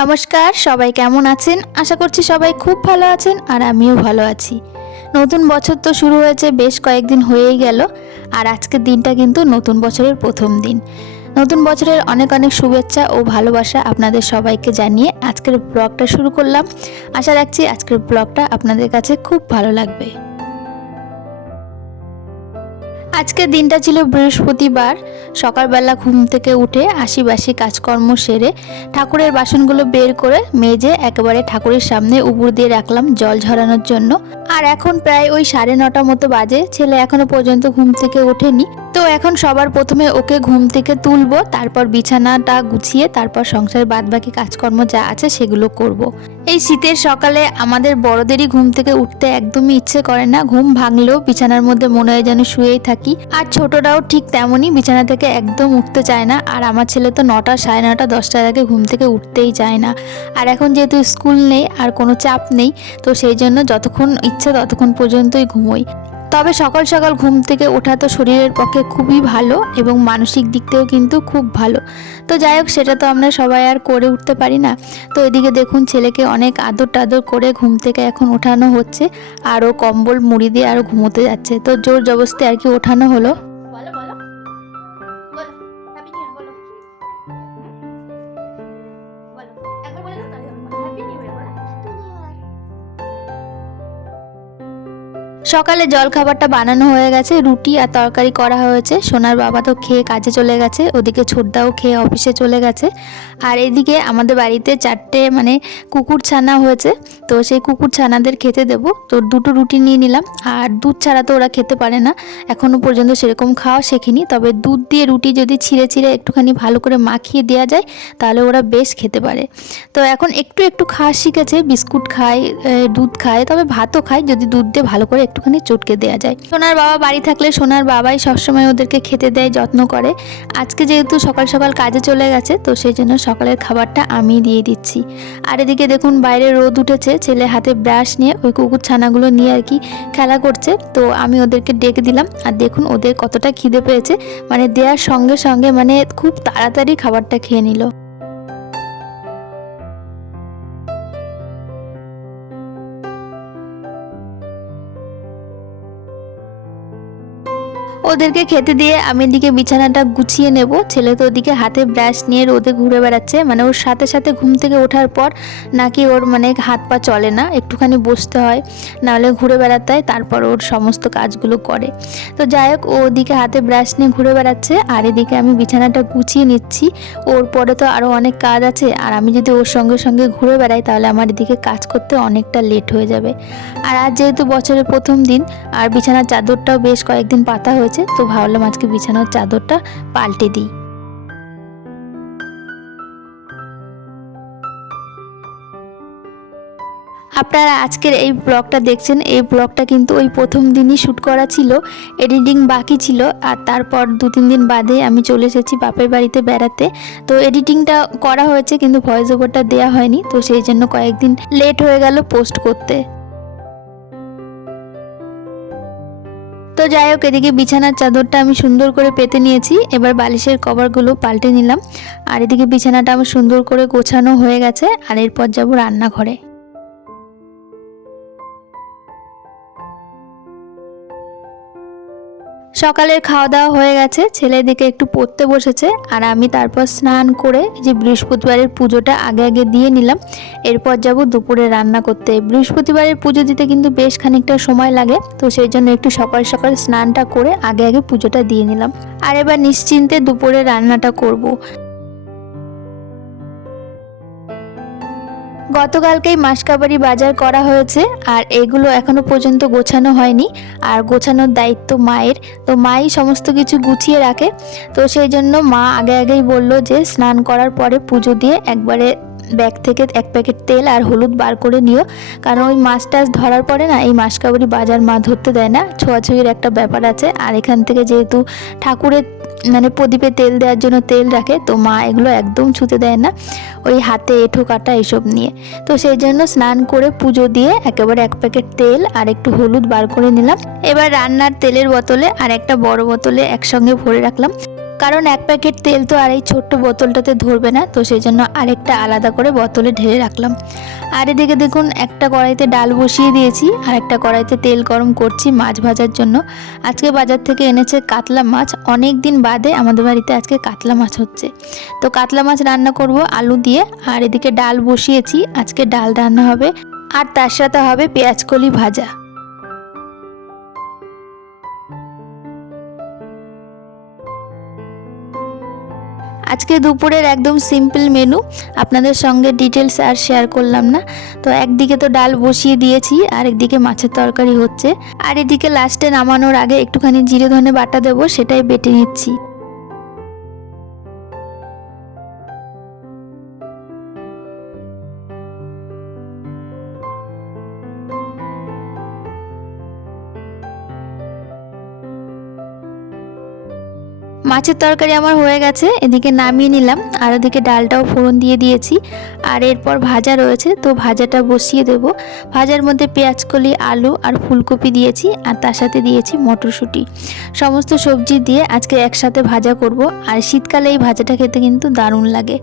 নমস্কার, সবাই কেমন আছেন? আশা করছি সবাই খুব ভালো আছেন আর আমিও ভালো আছি। নতুন বছর তো শুরু হয়েছে, বেশ কয়েকদিন হয়েই গেল। আর আজকের দিনটা কিন্তু নতুন বছরের প্রথম দিন। নতুন বছরের অনেক অনেক শুভেচ্ছা ও ভালোবাসা আপনাদের সবাইকে জানিয়ে আজকের ব্লগটা শুরু করলাম। আশা রাখছি আজকের ব্লগটা আপনাদের কাছে খুব ভালো লাগবে। আজকের দিনটা ছিল বৃহস্পতিবার। সকালবেলা ঘুম থেকে উঠে আশিবাসি কাজকর্ম সেরে ঠাকুরের বাসনগুলো বের করে মেজে একেবারে ঠাকুরের সামনে উপুড় দিয়ে রাখলাম জল ঝরানোর জন্য। আর এখন প্রায় ওই 9:30 মতো বাজে। ছেলে এখনো পর্যন্ত ঘুম থেকে ওঠেনি, তো এখন সবার প্রথমে ওকে ঘুম থেকে তুলবো, তারপর বিছানাটা গুছিয়ে তারপর সংসারের বাদবাকি কাজকর্ম যা আছে সেগুলো করব। এই শীতের সকালে আমাদের বড়দেরই ঘুম থেকে উঠতে একদমই ইচ্ছে করে না। ঘুম ভাঙলেও বিছানার মধ্যে মনে হয় যেন শুয়েই থাকি। আর ছোটরাও ঠিক তেমনই, বিছানা থেকে একদম উঠতে চায় না। আর আমার ছেলে তো 9টা, 9:30, 10টার আগে ঘুম থেকে উঠতেই চায় না। আর এখন যেহেতু স্কুল নেই আর কোনো চাপ নেই, তো সেই জন্য যতক্ষণ ইচ্ছে ততক্ষণ পর্যন্তই ঘুমোই। তবে সকাল সকাল ঘুম থেকে ওঠা তো শরীরের পক্ষে খুবই ভালো এবং মানসিক দিক থেকেও কিন্তু খুব ভালো। তো যাই হোক, সেটা তো আমরা সবাই আর করে উঠতে পারি না। তো এদিকে দেখুন, ছেলেকে অনেক আদর টাদর করে ঘুম থেকে এখন ওঠানো হচ্ছে। আরও কম্বল মুড়ি দিয়ে আরও ঘুমোতে যাচ্ছে, তো জোর জবরদস্তি আর কি ওঠানো হলো। সকালে জল খাবারটা বানানো হয়ে গেছে, রুটি আর তরকারি করা হয়েছে। সোনার বাবা তো খেয়ে কাজে চলে গেছে, ওদিকে ছোটদাও খেয়ে অফিসে চলে গেছে। আর এদিকে আমাদের বাড়িতে 4টে কুকুর ছানা হয়েছে, তো সেই কুকুর ছানাদের খেতে দেব। তো 2টো রুটি নিয়ে নিলাম। আর দুধ ছাড়া তো ওরা খেতে পারে না, এখনও পর্যন্ত সেরকম খাওয়া শেখেনি। তবে দুধ দিয়ে রুটি যদি ছিঁড়ে ছিঁড়ে একটুখানি ভালো করে মাখিয়ে দেওয়া যায় তাহলে ওরা বেশ খেতে পারে। তো এখন একটু একটু খাওয়া শিখেছে, বিস্কুট খায়, দুধ খায়, তবে ভাতও খায় যদি দুধ দিয়ে ভালো করে একটুখানি চটকে দেওয়া যায়। সোনার বাবা বাড়ি থাকলে সোনার বাবাই সবসময় ওদেরকে খেতে দেয়, যত্ন করে। আজকে যেহেতু সকাল সকাল কাজে চলে গেছে, তো সেই জন্য সকালের খাবারটা আমি দিয়ে দিচ্ছি। আর এদিকে দেখুন, বাইরে রোদ উঠেছে, ছেলে হাতে ব্রাশ নিয়ে ওই কুকুর ছানাগুলো নিয়ে আর কি খেলা করছে। তো আমি ওদেরকে ডেকে দিলাম। আর দেখুন ওদের কতটা খিদে পেয়েছে, দেওয়ার সঙ্গে সঙ্গে খুব তাড়াতাড়ি খাবারটা খেয়ে নিল। ওদেরকে খেতে দিয়ে আমি এদিকে বিছানাটা গুছিয়ে নেব। ছেলে তো ওদিকে হাতে ব্রাশ নিয়ে রোদে ঘুরে বেড়াচ্ছে। ওর সাথে সাথে ঘুম থেকে ওঠার পর নাকি ওর হাত পা চলে না, একটুখানি বসতে হয়, নাহলে ঘুরে বেড়াতে হয়, তারপর ওর সমস্ত কাজগুলো করে। তো যাই হোক, ও ওদিকে হাতে ব্রাশ নিয়ে ঘুরে বেড়াচ্ছে আর এদিকে আমি বিছানাটা গুছিয়ে নিচ্ছি। ওর পরে তো আরও অনেক কাজ আছে, আর আমি যদি ওর সঙ্গে সঙ্গে ঘুরে বেড়াই তাহলে আমার এদিকে কাজ করতে অনেকটা লেট হয়ে যাবে। আর আজ যেহেতু বছরের প্রথম দিন, আর বিছানার চাদরটাও বেশ কয়েকদিন পাতা হয়েছে, তো ভাবলাম আজকে বিছানার চাদরটা পাল্টে দিই। আপনারা আজকের এই ব্লগটা দেখছেন, এই ব্লগটা কিন্তু ওই প্রথম দিনই শ্যুট করা ছিল, এডিটিং বাকি ছিল। আর তারপর 2-3 দিন বাদে আমি চলে এসেছি বাপের বাড়িতে বেড়াতে। তো এডিটিংটা করা হয়েছে কিন্তু ভয়েস ওভারটা দেওয়া হয়নি, তো সেই জন্য কয়েকদিন লেট হয়ে গেল পোস্ট করতে। তো যাই হোক, এদিকে বিছানার চাদরটা আমি সুন্দর করে পেতে নিয়েছি, এবার বালিশের কভারগুলো পাল্টে নিলাম। আর এদিকে বিছানাটা আমার সুন্দর করে গোছানো হয়ে গেছে। আর এরপর যাব রান্নাঘরে। সকালের খাওয়া দাওয়া হয়ে গেছে, ছেলে দিকে একটু পড়তে বসেছে। আর আমি তারপর স্নান করে যে বৃহস্পতিবারের পুজোটা আগে আগে দিয়ে নিলাম। এরপর যাব দুপুরে রান্না করতে। বৃহস্পতিবারের পুজো দিতে কিন্তু বেশ খানিকটা সময় লাগে, তো সেই জন্য একটু সকাল সকাল স্নানটা করে আগে আগে পুজোটা দিয়ে নিলাম। আর এবার নিশ্চিন্তে দুপুরে রান্নাটা করব। গতকালকেই মাসকাবারি বাজার করা হয়েছে, আর এগুলো এখনো পর্যন্ত গোছানো হয়নি। আর গোছানোর দায়িত্ব মায়ের, তো মাই সমস্ত কিছু গুছিয়ে রাখে। তো সেই জন্য মা আগে আগেই বলল যে স্নান করার পরে পুজো দিয়ে একবারে ব্যাগ থেকে 1 প্যাকেট তেল আর হলুদ বার করে নিও, কারণ ওই মাছ টাছ ধরার পরে না এই মাসকাবারি বাজার মা ধরতে দেয় না, ছোঁয়াছুঁয়ির একটা ব্যাপার আছে। আর এখান থেকে যেহেতু ঠাকুরের প্রদীপে তেল দেওয়ার জন্য তেল রাখে, তো মা এগুলো একদম ছুঁতে দেয় না, ওই হাতে এঁঠো কাটা এসব নিয়ে। তো সেই জন্য স্নান করে পুজো দিয়ে একেবারে 1 প্যাকেট তেল আর একটু হলুদ বার করে নিলাম। এবার রান্নার তেলের বোতলে আর একটা বড় বোতলে একসঙ্গে ভরে রাখলাম, কারণ এক প্যাকেট তেল তো আর এই ছোট্ট বোতলটাতে ধরবে না, তো সেই জন্য আরেকটা আলাদা করে বোতলে ঢেলে রাখলাম। আর এদিকে দেখুন একটা কড়াইতে ডাল বসিয়ে দিয়েছি আর একটা কড়াইতে তেল গরম করছি মাছ ভাজার জন্য। আজকে বাজার থেকে এনেছে কাতলা মাছ, অনেক দিন বাদে আমাদের বাড়িতে আজকে কাতলা মাছ হচ্ছে। তো কাতলা মাছ রান্না করব আলু দিয়ে। আর এদিকে ডাল বসিয়েছি, আজকে ডাল রান্না হবে আর তার সাথে হবে পেঁয়াজকলি ভাজা। আজকে দুপুরের একদম সিম্পল মেনু, আপনাদের সঙ্গে ডিটেলস আর শেয়ার করলাম না। তো একদিকে তো ডাল বসিয়ে দিয়েছি আর একদিকে মাছের তরকারি হচ্ছে, আর এদিকে লাস্টে নামানোর আগে একটুখানি জিরে ধনে বাটা দেবো, সেটাই বেটে নিচ্ছি। মাছের তরকারি আমার হয়ে গেছে, এদিকে নামিয়ে নিলাম আর ওদিকে ডালটাও ফোড়ন দিয়ে দিয়েছি। আর এরপর ভাজা রয়েছে, তো ভাজাটা বসিয়ে দেব। ভাজার মধ্যে পেঁয়াজকলি, আলু আর ফুলকপি দিয়েছি আর তার সাথে দিয়েছি মটরশুঁটি। সমস্ত সবজি দিয়ে আজকে একসাথে ভাজা করব, আর শীতকালে এই ভাজাটা খেতে কিন্তু দারুণ লাগে।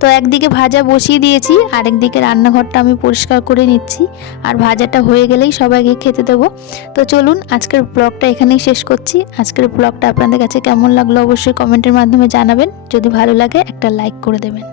তো একদিকে ভাজা বসিয়ে দিয়েছি আর একদিকে রান্নাঘরটা আমি পরিষ্কার করে নিচ্ছি, আর ভাজাটা হয়ে গেলেই সবাইকে খেতে দেবো। তো চলুন আজকের ব্লগটা এখানেই শেষ করছি। আজকের ব্লগটা আপনাদের কাছে কেমন লাগলো অবশ্যই কমেন্টের মাধ্যমে জানাবেন। যদি ভালো লাগে একটা লাইক করে দেবেন।